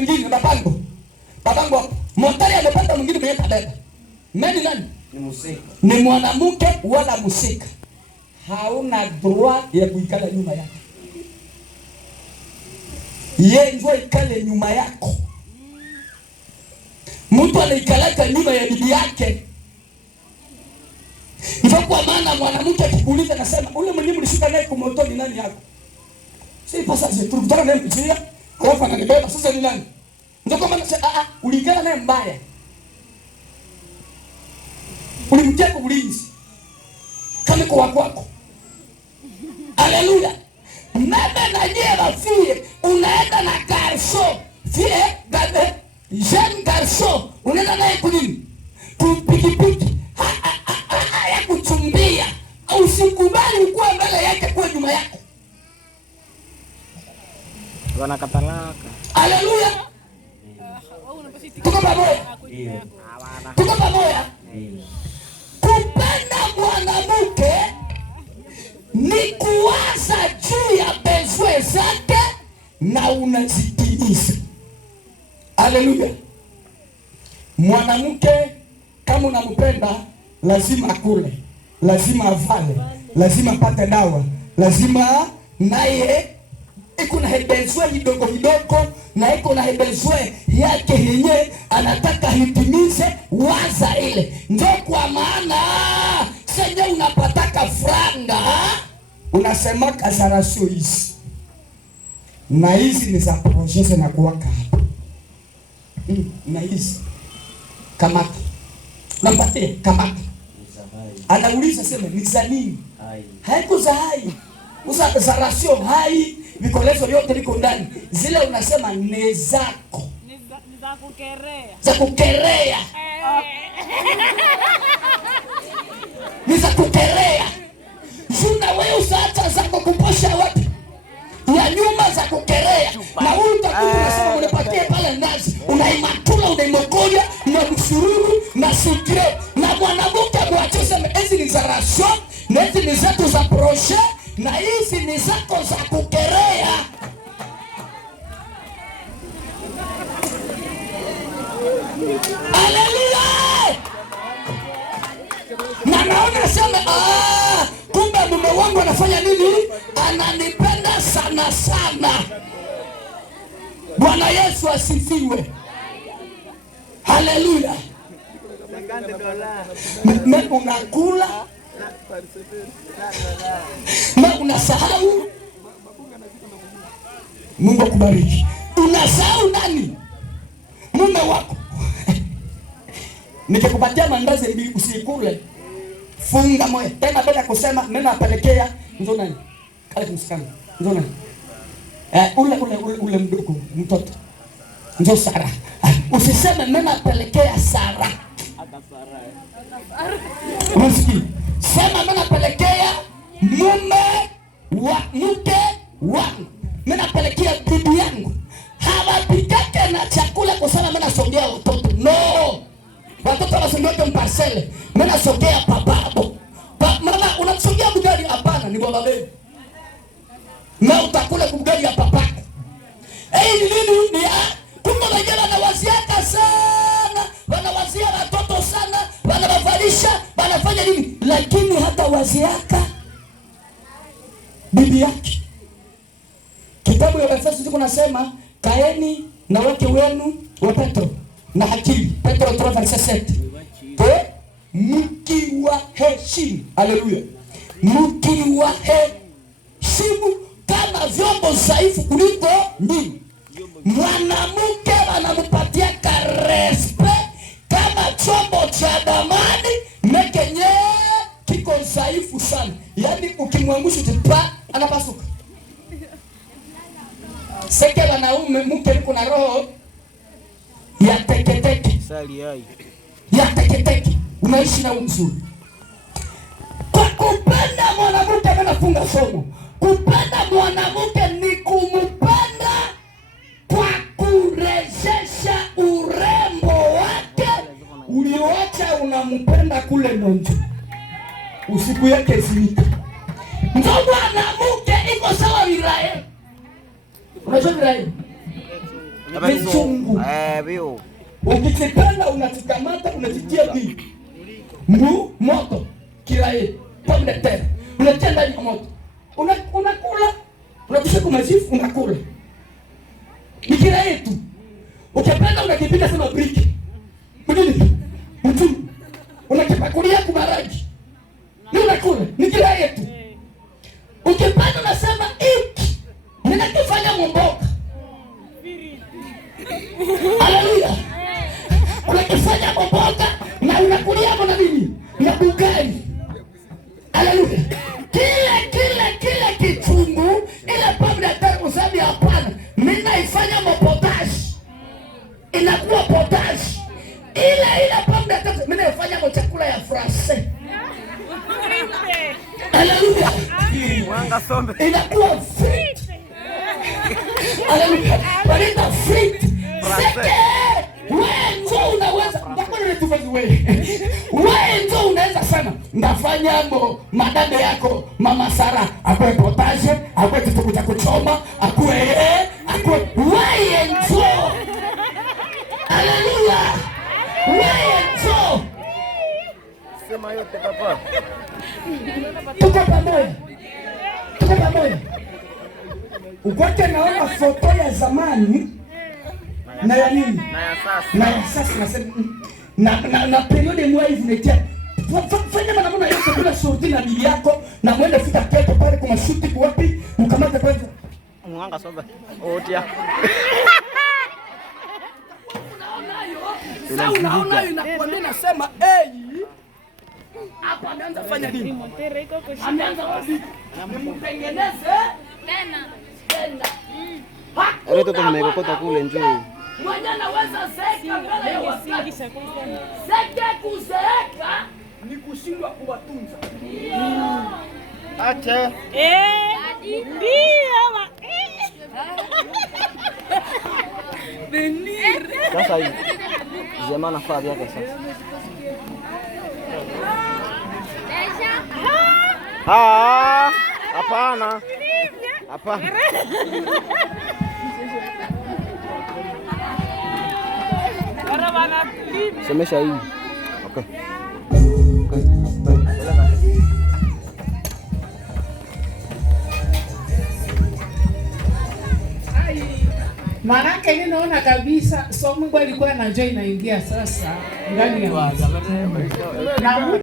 mwingine babangu motari amepata mwingine mwenye kabeba. Nani? Ni musika. Ni mwanamke wala musika. Hauna droit ya kuikala nyuma yake. Yeye ndio ikale nyuma yako. Mtu anaikalaka nyuma ya bibi yake. Hivyo kwa maana mwanamke akikuuliza nasema ule mwenye mlishuka naye kumoto ni nani yako? Si pasa tulikutana naye mjia, alafu ananibeba sasa ni nani? Ndio kama nasema ulikala naye mbaya. Ulimtia kwa ulinzi. Kama kwa kwako. Haleluya. Mama na nyie wafie unaenda na garso. Fie gabe jeune garso unaenda naye kunini? Kupikipiki. Ya kuchumbia. Usikubali ukuwe mbele yake kwa nyuma yako. Wanakatalaka. Haleluya. Tuko pamoja. Tuko pamoja. Kupenda mwanamke ni kuwaza juu ya bezwe zake na unazitimiza. Haleluya. Mwanamke kama unampenda lazima akule, lazima avale, lazima apate dawa, lazima naye iko na hebezwe kidogo kidogo, na iko na hebezwe yake yenye anataka hitimize waza ile. Ndio kwa maana senye unapataka franga unasema kazarasio hizi na hizi ni za projese na kuwaka hapa na hizi kamata nampatie kamata. Anauliza sema ni za nini? Haiko za hai. Usa za rasio hai, vikolezo vyote liko ndani. Zile unasema ni zako. Ni za kukerea. Za kukerea. Ni za kukerea. Zuna wewe usaacha zako kuposha wapi? Ya nyuma za kukerea. Na huyu utakuwa unasema unapatia pale nazi. Unaimatula, unaimogoja, na msururu, na sikre. Na mwanamke mwacho sema hizi ni za rasio, na hizi ni zetu za proche, na hizi ni zako za kukerea. Haleluya! Na naona sema kumbe mume wangu anafanya nini? Ananipenda sana sana. Bwana Yesu asifiwe. Haleluya. Unakula na unasahau. Mungu akubariki. Unasahau nani? Mume wako. Nikikupatia mandazi mbili usikule. Funga moyo. Tena bila kusema nenda apelekea ndio nani? Kale kumsikana. Ndio nani? Ule mdogo mtoto. Ndio Sara. Usiseme nenda apelekea Sara. Unasikia? Sema nenda apelekea mume wa mke wangu. Nenda apelekea bibi yangu. Hawapikake na chakula kusema mimi nasongea watoto. No. Watoto wanasongea mparcele. Mimi nasongea bababo. Mama unasongea mgari hapana ni baba wewe. Na utakula kumgari ya papako. Ni nini ni kumbe wengine wanawaziaka sana. Wanawazia watoto sana, wanawavalisha, wanafanya nini? Lakini hata waziaka bibi yake. Kitabu ya Efeso ziko nasema kaeni na wake wenu wa Petro na akili. Petro 3:7. Mkiwaheshimu. Haleluya. Mkiwaheshimu kama vyombo dhaifu kuliko ninyi. Mwanamke anampatia respect kama chombo cha damani mekenye kiko dhaifu sana. Yaani ukimwangusha tipa anapasuka. Seke wanaume mke yuko na roho ya teketeke. Sali hai. Ya teketeke. Unaishi na mzuri. Kwa kupenda mwanamke anafunga somo. Kupenda mwanamke ni kumpenda kwa kurejesha urembo wake ulioacha unampenda kule nje. Usiku yake zimika. Ndio mwanamke iko sawa Israeli. Unajua Israeli? vichungu. Vio. Ukikipenda unakikamata unakitia vipi? Moto. Kirae, pomme de terre. Unatia ndani ya moto. Unakula. Unakisha kumajifu unakula. Ni kirae tu. Ukipenda unakipika kama briki. Nini? Mtu. Unakipakulia kumaragi. Ni unakula. Ni kirae tu. Ukipenda unasema hiki. Ninakifanya mboga. Haleluya. Unakifanya mboga na unakulia na nini? Na ugali. Haleluya. Kile kichungu ile pomme de terre usabi hapana. Mimi naifanya potash. Inakuwa potash. Ile pomme de terre mimi naifanya chakula ya français. Haleluya. Mwanga sombe. Inakuwa fit. Haleluya. Waleta fit. Seke. Wewe ndio unaweza. Ndakona tufazi wewe. Wewe ndio unaweza sana. Ndafanya madada yako Mama Sara akwe potage, akwe kitu cha kuchoma, akwe wewe ndio. Haleluya. Wewe ndio. Sema yote papa. Tuko pamoja. Ukote naona foto ya zamani na ya nini? Na ya sasa nasema na periode mwa hivi netia. Fanya maneno yote bila shurti na bibi yako na mwende fika keto pale kwa mashuti kwa wapi? Mkamate kwanza. Mwanga sombe. Otia. Unaona inakwambia nasema hapa ameanza fanya nini? Ameanza kumtengeneze tena. Roto tumekokota kule njoo. Mwenye anaweza zeeka mbele ya wakati. Zeke kuzeeka ni kushindwa kuwatunza. Acha. Ndio ma. Sasa hivi. Jamaa nafaa yake sasa. Hapana. Hapana. Semesha hii. Okay. Manake ninaona kabisa somo alikuwa na joy inaingia sasa ndani ya